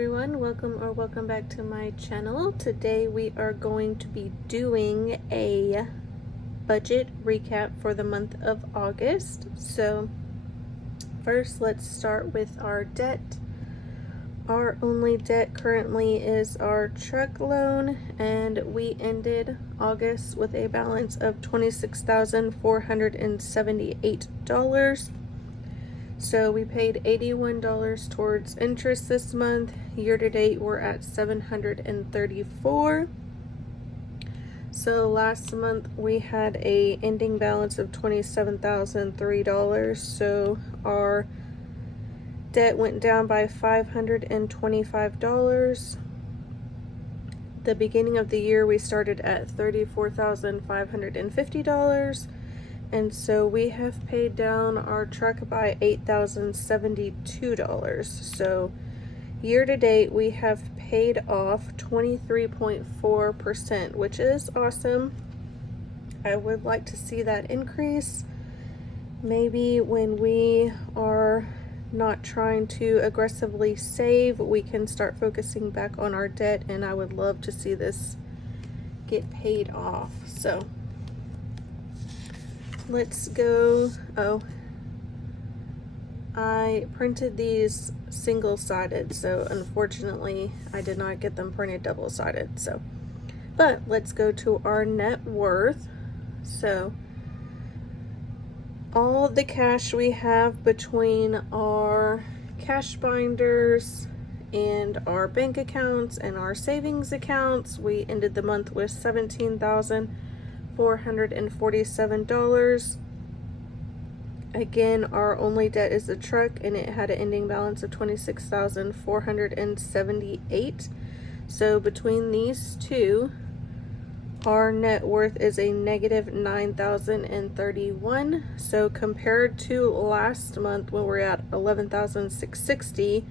everyone, welcome back to my channel. Today we are going to be doing a budget recap for the month of August. So first, let's start with our debt. Our only debt currently is our truck loan, and we ended August with a balance of $26,478. So we paid $81 towards interest this month. Year to date, we're at $734. So last month we had a ending balance of $27,003. So our debt went down by $525. The beginning of the year we started at $34,550. And so we have paid down our truck by $8,072. So year to date, we have paid off 23.4%, which is awesome. I would like to see that increase. Maybe when we are not trying to aggressively save, we can start focusing back on our debt, and I would love to see this get paid off. So let's go. Oh, I printed these single-sided, so unfortunately I did not get them printed double-sided. So, but let's go to our net worth. So all the cash we have between our cash binders and our bank accounts and our savings accounts, we ended the month with $17,447. Again, our only debt is the truck, and it had an ending balance of $26,478. So between these two, our net worth is a negative $9,031. So compared to last month when we're at $11,660,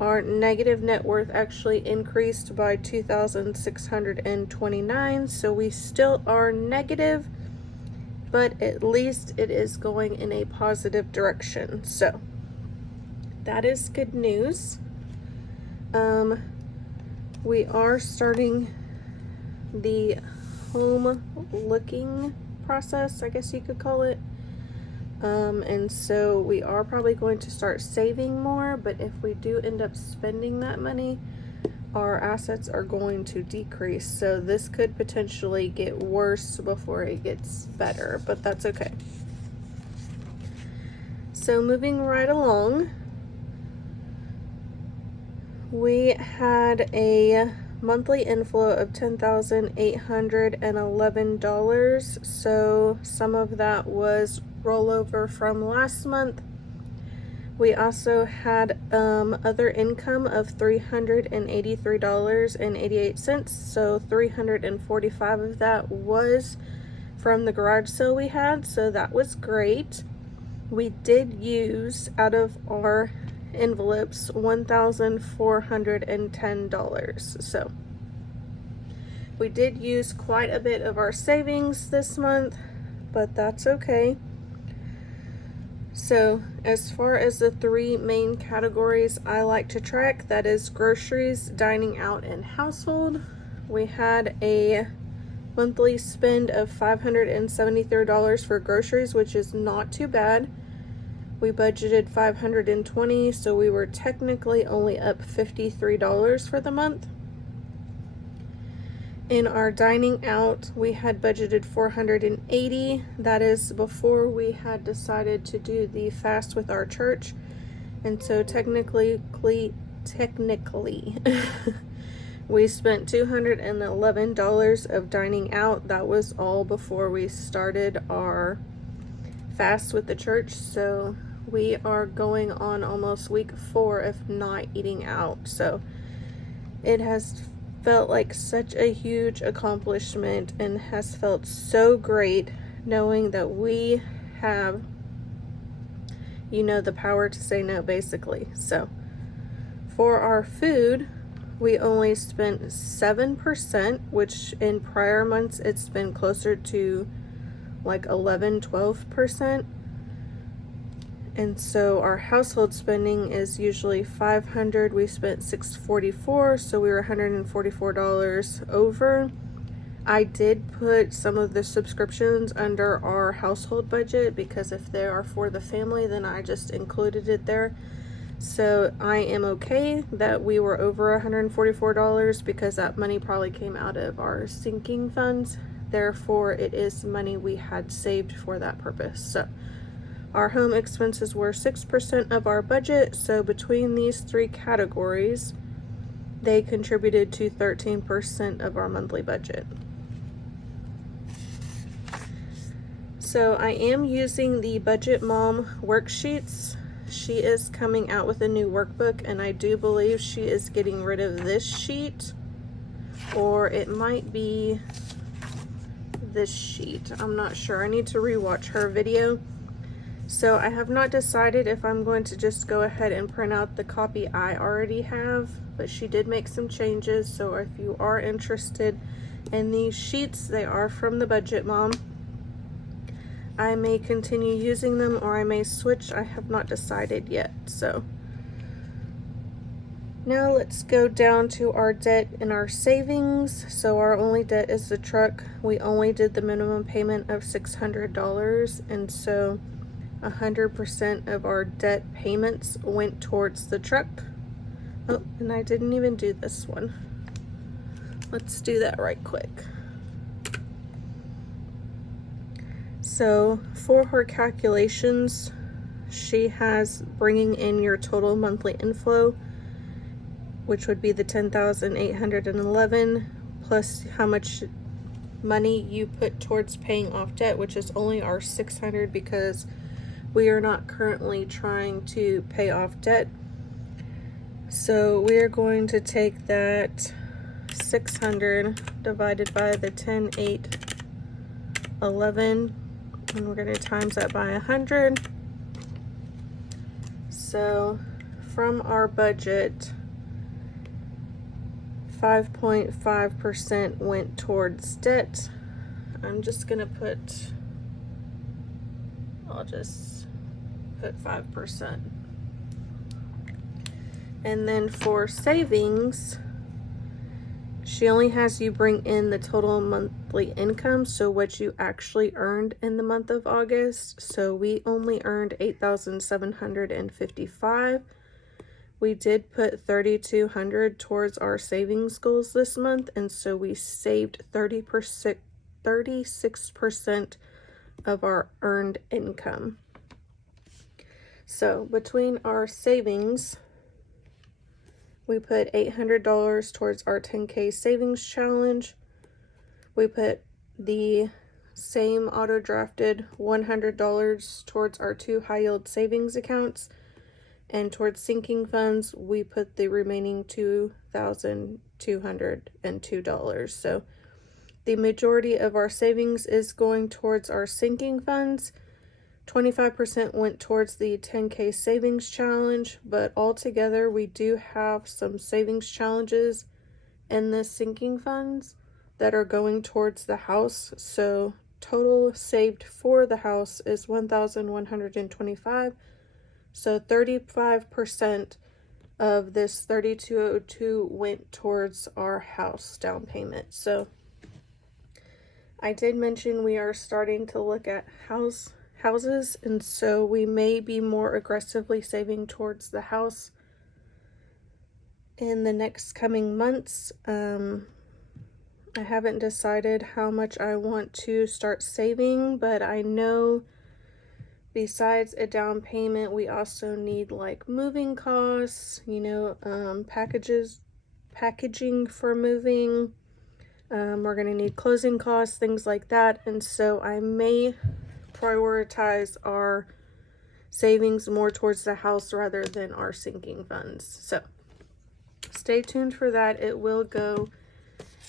our negative net worth actually increased by $2,629. So we still are negative, but at least it is going in a positive direction. So that is good news. We are starting the home looking process, I guess you could call it. And so we are probably going to start saving more, but if we do end up spending that money, our assets are going to decrease. So this could potentially get worse before it gets better, but that's okay. So moving right along, we had a monthly inflow of $10,811. So some of that was rollover from last month. We also had other income of $383.88. So $345 of that was from the garage sale we had, so that was great. We did use out of our envelopes $1,410. So we did use quite a bit of our savings this month, but that's okay. So as far as the three main categories I like to track, that is groceries, dining out, and household, we had a monthly spend of $573 for groceries, which is not too bad. We budgeted $520, so we were technically only up $53 for the month. In our dining out, we had budgeted $480. That is before we had decided to do the fast with our church. And so technically we spent $211 of dining out. That was all before we started our fast with the church. So we are going on almost week 4 of not eating out. So it has felt like such a huge accomplishment and has felt so great knowing that we have, the power to say no, basically. So for our food, we only spent 7%, which in prior months it's been closer to like 11-12%. And so our household spending is usually $500. We spent $644, so we were $144 over. I did put some of the subscriptions under our household budget because if they are for the family, then I just included it there. So I am okay that we were over $144 because that money probably came out of our sinking funds. Therefore, it is money we had saved for that purpose. So our home expenses were 6% of our budget. So between these three categories, they contributed to 13% of our monthly budget. So I am using the Budget Mom worksheets. She is coming out with a new workbook, and I do believe she is getting rid of this sheet, or it might be this sheet. I'm not sure. I need to rewatch her video. So I have not decided if I'm going to just go ahead and print out the copy I already have, but she did make some changes. So if you are interested in these sheets, they are from the Budget Mom. I may continue using them or I may switch. I have not decided yet. So now let's go down to our debt and our savings. So our only debt is the truck. We only did the minimum payment of $600, and so 100% of our debt payments went towards the truck. Oh, and I didn't even do this one. Let's do that right quick. So for her calculations, she has bringing in your total monthly inflow, which would be the $10,811 plus how much money you put towards paying off debt, which is only our $600 because we are not currently trying to pay off debt. So we are going to take that 600 divided by the 10,811, and we're going to times that by 100. So from our budget, 5.5% went towards debt. I'm just going to put, I'll just put 5%. And then for savings, she only has you bring in the total monthly income, so what you actually earned in the month of August. So we only earned $8,755. We did put $3,200 towards our savings goals this month, and so we saved 36% of our earned income. So between our savings, we put $800 towards our 10K savings challenge. We put the same auto-drafted $100 towards our 2 high-yield savings accounts. And towards sinking funds, we put the remaining $2,202. So the majority of our savings is going towards our sinking funds. 25% went towards the 10K savings challenge, but altogether we do have some savings challenges in the sinking funds that are going towards the house. So total saved for the house is $1,125. So 35% of this $3,202 went towards our house down payment. So I did mention we are starting to look at houses, and so we may be more aggressively saving towards the house in the next coming months. I haven't decided how much I want to start saving, but I know besides a down payment, we also need like moving costs, packaging for moving. We're going to need closing costs, things like that. And so I may prioritize our savings more towards the house rather than our sinking funds. So stay tuned for that. It will go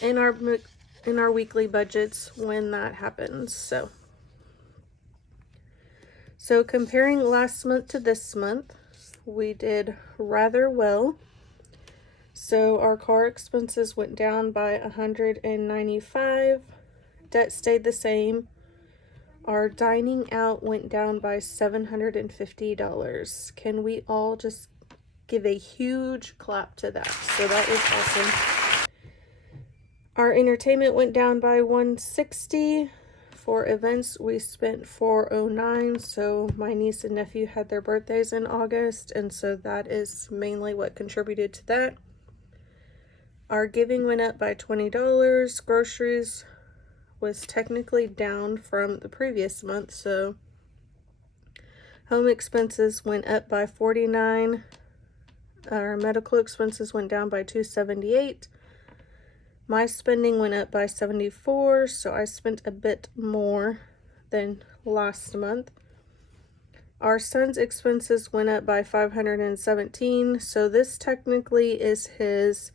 in our weekly budgets when that happens. So comparing last month to this month, we did rather well. So our car expenses went down by $195. Debt stayed the same. Our dining out went down by $750. Can we all just give a huge clap to that? So that is awesome. Our entertainment went down by $160. For events, we spent $409. So my niece and nephew had their birthdays in August, and so that is mainly what contributed to that. Our giving went up by $20. Groceries was technically down from the previous month, so home expenses went up by $49. Our medical expenses went down by $278. My spending went up by $74, so I spent a bit more than last month. Our son's expenses went up by $517, so this technically is his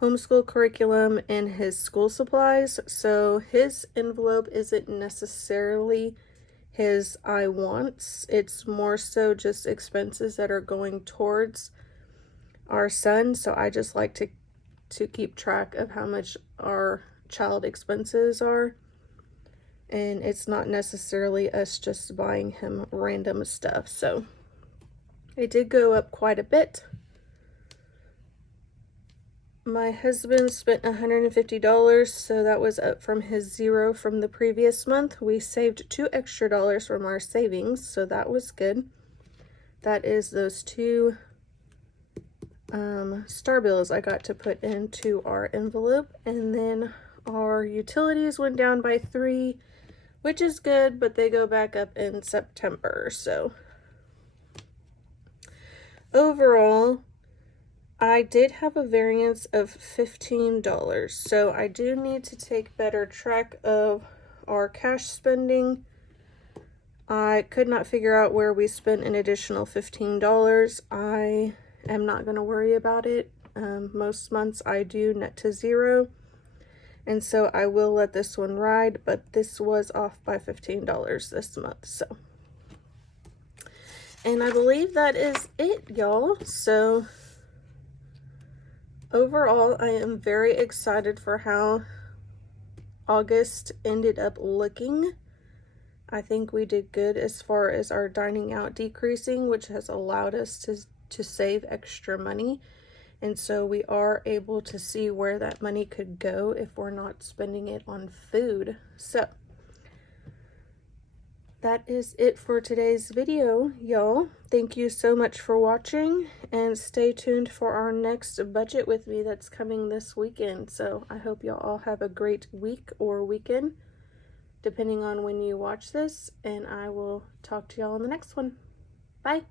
homeschool curriculum and his school supplies, so his envelope isn't necessarily his I wants. It's more so just expenses that are going towards our son, so I just like to keep track of how much our child expenses are, and it's not necessarily us just buying him random stuff. So it did go up quite a bit. My husband spent $150, so that was up from his $0 from the previous month. We saved $2 extra from our savings, so that was good. That is those two star bills I got to put into our envelope. And then our utilities went down by $3, which is good, but they go back up in September. So overall, I did have a variance of $15, so I do need to take better track of our cash spending. I could not figure out where we spent an additional $15. I am not going to worry about it. Most months I do net to $0, and so I will let this one ride, but this was off by $15 this month. So, and I believe that is it, y'all. So overall, I am very excited for how August ended up looking. I think we did good as far as our dining out decreasing, which has allowed us to save extra money. And so we are able to see where that money could go if we're not spending it on food. So that is it for today's video, y'all. Thank you so much for watching, and stay tuned for our next budget with me that's coming this weekend. So I hope y'all all have a great week or weekend, depending on when you watch this, and I will talk to y'all in the next one. Bye.